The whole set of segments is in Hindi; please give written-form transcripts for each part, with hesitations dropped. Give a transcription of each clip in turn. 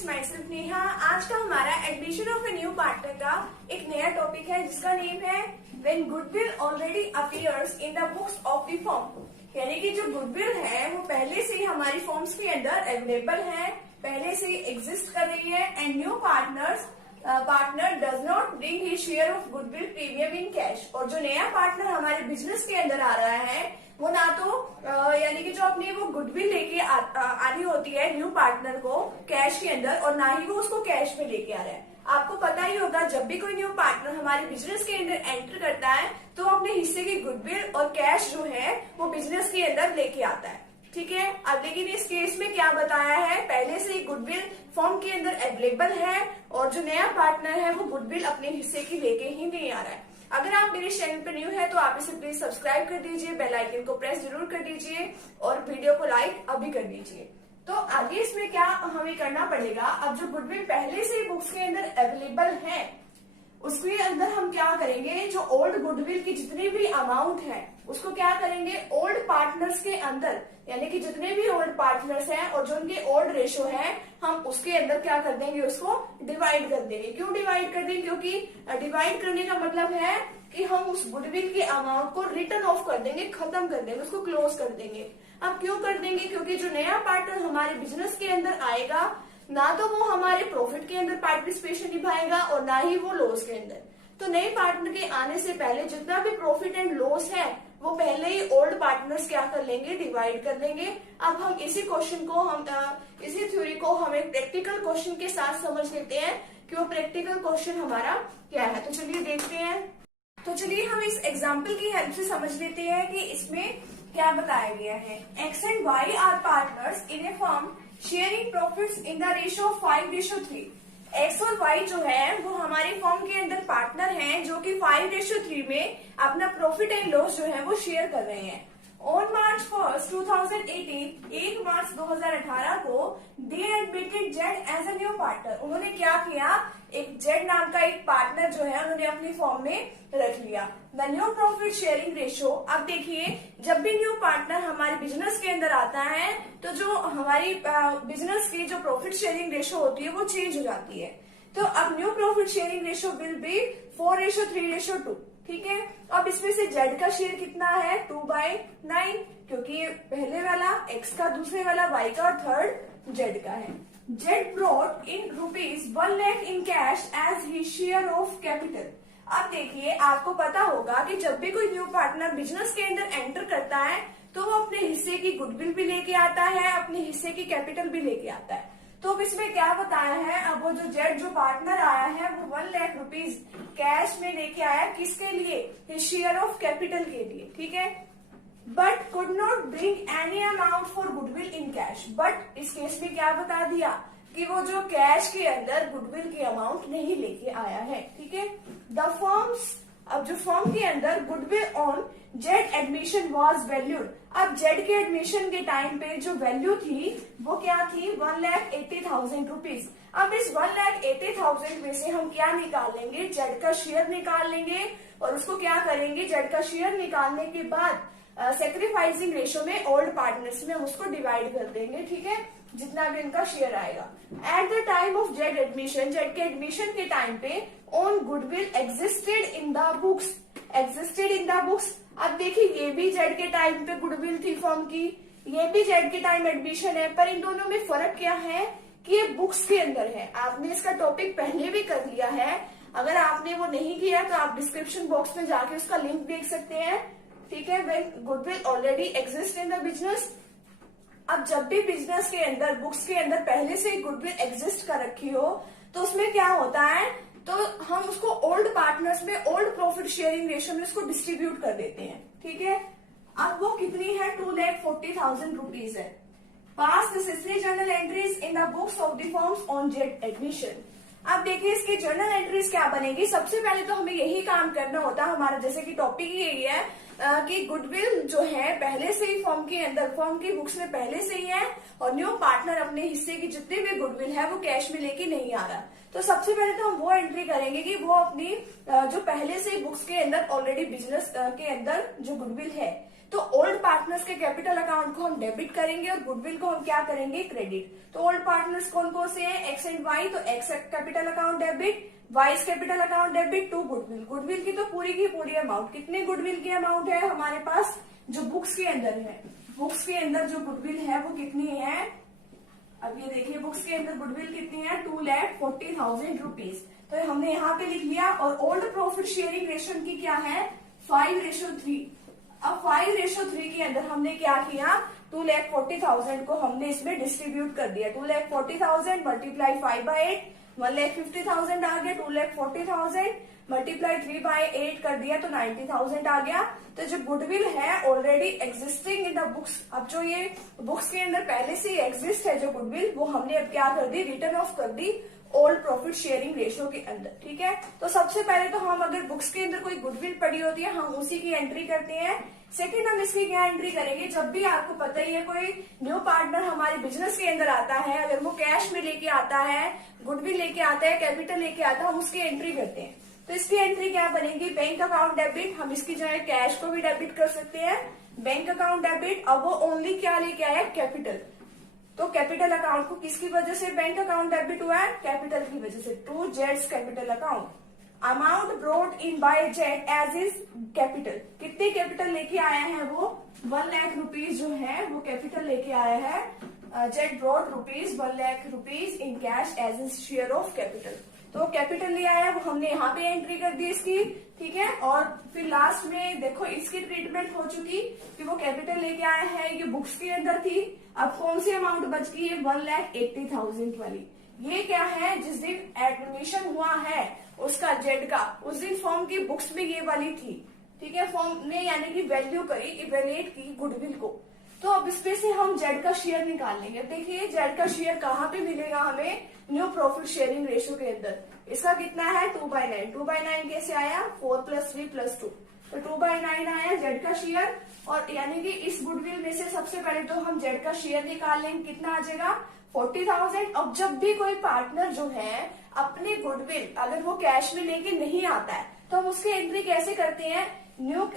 Friends, my self Neha. आज का हमारा admission of A new partner का एक नया टॉपिक है जिसका नेम है when goodwill already appears in the books of the firm. यानी कि जो गुडविल है वो पहले से ही हमारी फॉर्म्स के अंदर अवेलेबल है, पहले से ही एग्जिस्ट कर रही है and new partner does not bring his share of goodwill premium in cash. और जो नया पार्टनर हमारे बिजनेस के अंदर आ रहा है वो ना तो यानी कि जो अपनी वो गुडविल लेके आनी होती है न्यू पार्टनर को कैश के अंदर, और ना ही वो उसको कैश में लेके आ रहा है। आपको पता ही होगा जब भी कोई न्यू पार्टनर हमारे बिजनेस के अंदर एंटर करता है तो अपने हिस्से की गुडविल और कैश जो है वो बिजनेस के अंदर लेके आता है। ठीक है, अब लेकिन इस केस में क्या बताया है, पहले से ही गुडविल फॉर्म के अंदर अवेलेबल है और जो नया पार्टनर है वो गुडविल अपने हिस्से की लेके ही नहीं आ रहा है। अगर आप मेरे चैनल पर न्यू है तो आप इसे प्लीज सब्सक्राइब कर दीजिए, बेल आइकन को प्रेस जरूर कर दीजिए और वीडियो को लाइक अभी कर दीजिए। तो आगे इसमें क्या हमें करना पड़ेगा, अब जो गुडविल पहले से ही बुक्स के अंदर अवेलेबल है उसके अंदर हम क्या करेंगे, जो ओल्ड गुडविल की जितनी भी अमाउंट है उसको क्या करेंगे ओल्ड पार्टनर्स के अंदर, यानी कि जितने भी ओल्ड पार्टनर्स हैं और जो उनके ओल्ड रेशो है हम उसके अंदर क्या कर देंगे, उसको डिवाइड कर देंगे। क्यों डिवाइड कर देंगे, क्योंकि डिवाइड करने का मतलब है कि हम उस गुडविल के अमाउंट को रिटर्न ऑफ कर देंगे, खत्म कर देंगे, उसको क्लोज कर देंगे। अब क्यों कर देंगे, क्योंकि जो नया पार्टनर हमारे बिजनेस के अंदर आएगा ना तो वो हमारे प्रॉफिट के अंदर पार्टिसिपेशन निभाएगा और ना ही वो लॉस के अंदर। तो नए पार्टनर के आने से पहले जितना भी प्रॉफिट एंड लॉस है वो पहले ही ओल्ड पार्टनर्स क्या कर लेंगे, डिवाइड कर लेंगे। अब हम इसी क्वेश्चन को इसी थ्योरी को हम एक प्रैक्टिकल क्वेश्चन के साथ समझ लेते हैं कि वो प्रैक्टिकल क्वेश्चन हमारा क्या है। तो चलिए देखते हैं। तो चलिए हम इस एग्जाम्पल की हेल्प से समझ लेते हैं कि इसमें क्या बताया गया है। X and Y are partners in a firm sharing profits in the ratio 5:3। X और वाई जो है वो हमारे फर्म के अंदर पार्टनर हैं जो कि 5:3 में अपना प्रॉफिट एंड लॉस जो है वो शेयर कर रहे हैं। ऑन March 1, 2018, 1 मार्च 2018 को they admitted Z as a new partner. उन्होंने क्या किया, एक जेड नाम का एक पार्टनर जो है उन्होंने अपनी फॉर्म में रख लिया। The new profit sharing ratio. अब देखिए जब भी न्यू पार्टनर हमारे बिजनेस के अंदर आता है तो जो हमारी बिजनेस की जो प्रॉफिट शेयरिंग रेशो होती है वो चेंज हो जाती है। तो अब new profit sharing ratio will be 4:3:2। ठीक है, अब इसमें से जेड का शेयर कितना है 2/9, क्योंकि पहले वाला एक्स का, दूसरे वाला वाई का और थर्ड जेड का है। Z brought in ₹1 lakh in cash as his share of capital. अब देखिए आपको पता होगा कि जब भी कोई न्यू पार्टनर बिजनेस के अंदर एंटर करता है तो वो अपने हिस्से की गुडविल भी लेके आता है, अपने हिस्से की कैपिटल भी लेके आता है। तो अब इसमें क्या बताया है, अब वो जो जेड जो पार्टनर आया है वो 1 लाख रुपीज कैश में लेके आया, किसके लिए, शेयर ऑफ कैपिटल के लिए। ठीक है, but could not bring any amount for goodwill in cash. But इस केस में क्या बता दिया कि वो जो कैश के अंदर गुडविल की अमाउंट नहीं लेके आया है। ठीक है, द फर्म्स, अब जो फर्म के अंदर goodwill on Z admission was valued. अब जेड के एडमिशन के टाइम पे जो वैल्यू थी वो क्या थी, 1,80,000 रुपीज। अब इस 1,80,000 में से हम क्या निकाल लेंगे, जेड का शेयर निकाल लेंगे और उसको क्या करेंगे, जेड का शेयर निकालने के बाद सेक्रीफाइसिंग रेशो में ओल्ड पार्टनर्स में हम उसको डिवाइड कर देंगे। ठीक है, जितना भी इनका शेयर आएगा। At the time of Z admission, Z के एडमिशन के टाइम पे on goodwill existed in the books, existed in the books. अब देखिए ये भी जेड के टाइम पे गुडविल थी फर्म की, ये भी जेड के टाइम एडमिशन है, पर इन दोनों में फर्क क्या है कि ये बुक्स के अंदर है। आपने इसका टॉपिक पहले भी कर लिया है, अगर आपने वो नहीं किया तो आप डिस्क्रिप्शन बॉक्स में जाके उसका लिंक देख सकते हैं। ठीक है, when goodwill already exist in the business. अब जब भी बिजनेस के अंदर बुक्स के अंदर पहले से ही गुडविल एग्जिस्ट कर रखी हो तो उसमें क्या होता है, तो हम उसको ओल्ड पार्टनर्स में ओल्ड प्रॉफिट शेयरिंग रेशो में उसको डिस्ट्रीब्यूट कर देते हैं। ठीक है, अब वो कितनी है, 2,40,000 रुपीज है। पास necessary journal entries in the books of the firms on Z admission. अब देखिए इसकी जर्नल एंट्रीज क्या बनेगी। सबसे पहले तो हमें यही काम करना होता है, हमारा जैसे कि टॉपिक ही यही है कि गुडविल जो है पहले से ही फर्म के अंदर, फर्म की बुक्स में पहले से ही है और न्यू पार्टनर अपने हिस्से की जितनी भी गुडविल है वो कैश में लेके नहीं आ रहा। तो सबसे पहले तो हम वो एंट्री करेंगे कि वो अपनी जो पहले से ही बुक्स के अंदर ऑलरेडी बिजनेस के अंदर जो गुडविल है तो ओल्ड पार्टनर्स के कैपिटल अकाउंट को हम डेबिट करेंगे और गुडविल को हम क्या करेंगे, क्रेडिट। तो ओल्ड पार्टनर्स कौन कौन से हैं, एक्स एंड वाई, तो X capital account debit, Y's capital account debit to goodwill. Goodwill की तो पूरी की पूरी अमाउंट, कितने गुडविल की अमाउंट है हमारे पास जो बुक्स के अंदर है, बुक्स के अंदर जो गुडविल है वो कितनी है, अब ये देखिए बुक्स के अंदर गुडविल कितनी है, 2,40,000 रुपीज। तो हमने यहाँ पे लिख लिया। और ओल्ड प्रॉफिट शेयरिंग रेशियो की क्या है, 5:3। अब 5:3 के अंदर हमने क्या किया, 2,40,000 को हमने इसमें डिस्ट्रीब्यूट कर दिया। 2,40,000 मल्टीप्लाई 5/8, 1,50,000 आ गया। 2,40,000 मल्टीप्लाई 3/8 कर दिया तो 90,000 आ गया। तो जो गुडविल है already existing in the books, अब जो ये बुक्स के अंदर पहले से एग्जिस्ट है जो गुडविल, वो हमने अब क्या कर दी, रिटर्न ऑफ कर the old profit sharing ratio के अंदर। ठीक है, तो सबसे पहले तो हम अगर बुक्स के अंदर कोई गुडविल पड़ी होती है हम उसी की एंट्री करते हैं। सेकंड हम इसकी क्या एंट्री करेंगे, जब भी आपको पता ही है कोई न्यू पार्टनर हमारे बिजनेस के अंदर आता है, अगर वो कैश में लेके आता है, गुडविल लेके आता है, कैपिटल लेके आता है, हम उसकी एंट्री करते हैं। तो इसकी एंट्री क्या बनेगी, बैंक अकाउंट डेबिट, हम इसकी जगह कैश को भी डेबिट कर सकते हैं, बैंक अकाउंट डेबिट। अब वो ओनली क्या लेके आया, कैपिटल। तो कैपिटल अकाउंट को किसकी वजह से बैंक अकाउंट डेबिट हुआ है, कैपिटल की वजह से, टू जेड्स capital account. Amount brought in by Z as his capital, कितने कैपिटल लेके आया है वो, 1 लाख रुपीज जो है वो कैपिटल लेके आया है। Z brought rupees 1 lakh rupees in cash as his share of capital. तो कैपिटल ले आया, वो हमने यहाँ पे एंट्री कर दी इसकी। ठीक है, और फिर लास्ट में देखो इसकी ट्रीटमेंट हो चुकी कि वो कैपिटल लेके आया है, ये बुक्स के अंदर थी। अब कौन सी अमाउंट बच गई है, 1,80,000 वाली। ये क्या है, जिस दिन एडमिशन हुआ है उसका जेड का, उस दिन फॉर्म की बुक्स में ये वाली थी। ठीक है, फॉर्म ने यानी कि वैल्यू करी, इवेल्युएट की गुडविल को। तो अब इसमें से हम जेड का शेयर निकाल लेंगे। देखिए जेड का शेयर कहाँ पे मिलेगा हमें, न्यू प्रॉफिट शेयरिंग रेशियो के अंदर। इसका कितना है, 2/9। 2/9 कैसे आया, 4 + 3 + 2, तो 2/9 आया जेड का शेयर। और यानी कि इस गुडविल में से सबसे पहले तो हम जेड का शेयर निकाल लेंगे, कितना आ जाएगा, 40,000। अब जब भी कोई पार्टनर जो है अपने गुडविल अगर वो कैश में लेके नहीं आता है तो हम उसकी एंट्री कैसे करते हैं, न्यू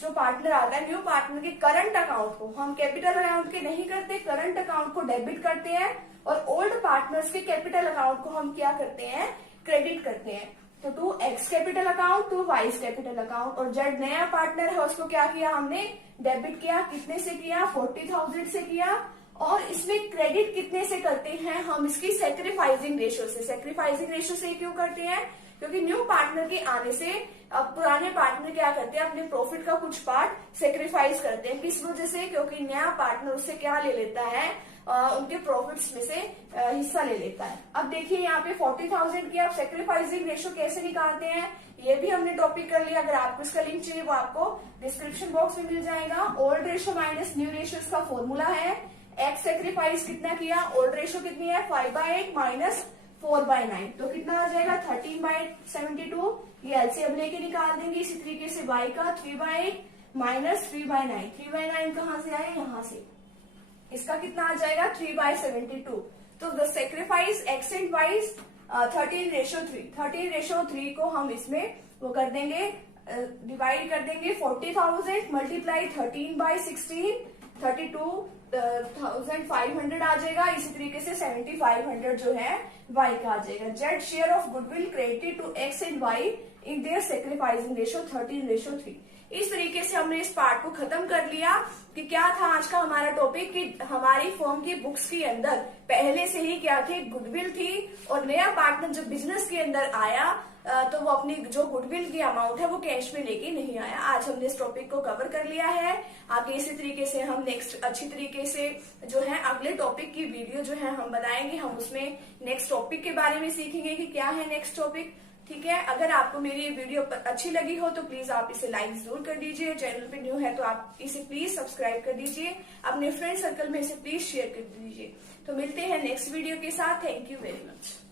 जो पार्टनर आता है, न्यू पार्टनर के करंट अकाउंट को हम कैपिटल अकाउंट के नहीं करते, करंट अकाउंट को डेबिट करते हैं। और ओल्ड पार्टनर्स के कैपिटल अकाउंट को हम क्या करते हैं, क्रेडिट करते हैं। तो to X capital account, to Y's capital account. और जेड नया पार्टनर है उसको क्या किया हमने, डेबिट किया। कितने से किया, 40,000 से किया। और इसमें क्रेडिट कितने से करते हैं हम, इसकी सैक्रिफाइसिंग रेशियो से। सैक्रिफाइसिंग रेशियो से क्यों करते हैं, क्योंकि न्यू पार्टनर के आने से अब पुराने पार्टनर क्या करते हैं, अपने प्रॉफिट का कुछ पार्ट सेक्रीफाइस करते हैं। किस वजह से, क्योंकि नया पार्टनर उससे क्या ले लेता है, उनके प्रॉफिट्स में से हिस्सा ले लेता है। अब देखिए यहाँ पे 40,000 की आप सेक्रीफाइसिंग रेशियो कैसे निकालते हैं, ये भी हमने टॉपिक कर लिया। अगर आपको इसका लिंक चाहिए वो आपको डिस्क्रिप्शन बॉक्स में मिल जाएगा। Old ratio minus new ratio का फॉर्मूला है। एक्स सेक्रीफाइस कितना किया, ओल्ड रेशियो कितनी है, 5/8 माइनस 4/9, तो कितना आ जाएगा, 13/72। ये एलसीएम लेके निकाल देंगे। इसी तरीके से y का 3/8 माइनस 3/9। 3/9 कहाँ से आए, यहाँ से। इसका कितना आ जाएगा, 3/72। तो the sacrifice x and wise 13:3। 13:3 को हम इसमें वो कर देंगे, डिवाइड कर देंगे। 40,000 मल्टीप्लाई 13/16, 32,500 आ जाएगा। इसी तरीके से 7,500 जो है y का आ जाएगा। Z share of goodwill credited to X and Y in their sacrificing ratio 13:3। इस तरीके से हमने इस पार्ट को खत्म कर लिया कि क्या था आज का हमारा टॉपिक, कि हमारी फर्म की बुक्स के अंदर पहले से ही क्या थी, गुडविल थी। और नया पार्टनर जब बिजनेस के अंदर आया तो वो अपनी जो गुडविल की अमाउंट है वो कैश में लेके नहीं आया। आज हमने इस टॉपिक को कवर कर लिया है। आगे इसी तरीके से हम नेक्स्ट अच्छी तरीके से जो है अगले टॉपिक की वीडियो जो है हम बनाएंगे। हम उसमें नेक्स्ट टॉपिक के बारे में सीखेंगे कि क्या है नेक्स्ट टॉपिक। ठीक है, अगर आपको मेरी वीडियो अच्छी लगी हो तो प्लीज आप इसे लाइक जरूर कर दीजिए। चैनल पे न्यू है तो आप इसे प्लीज सब्सक्राइब कर दीजिए। अपने फ्रेंड सर्कल में इसे प्लीज शेयर कर दीजिए। तो मिलते हैं नेक्स्ट वीडियो के साथ। Thank you very much.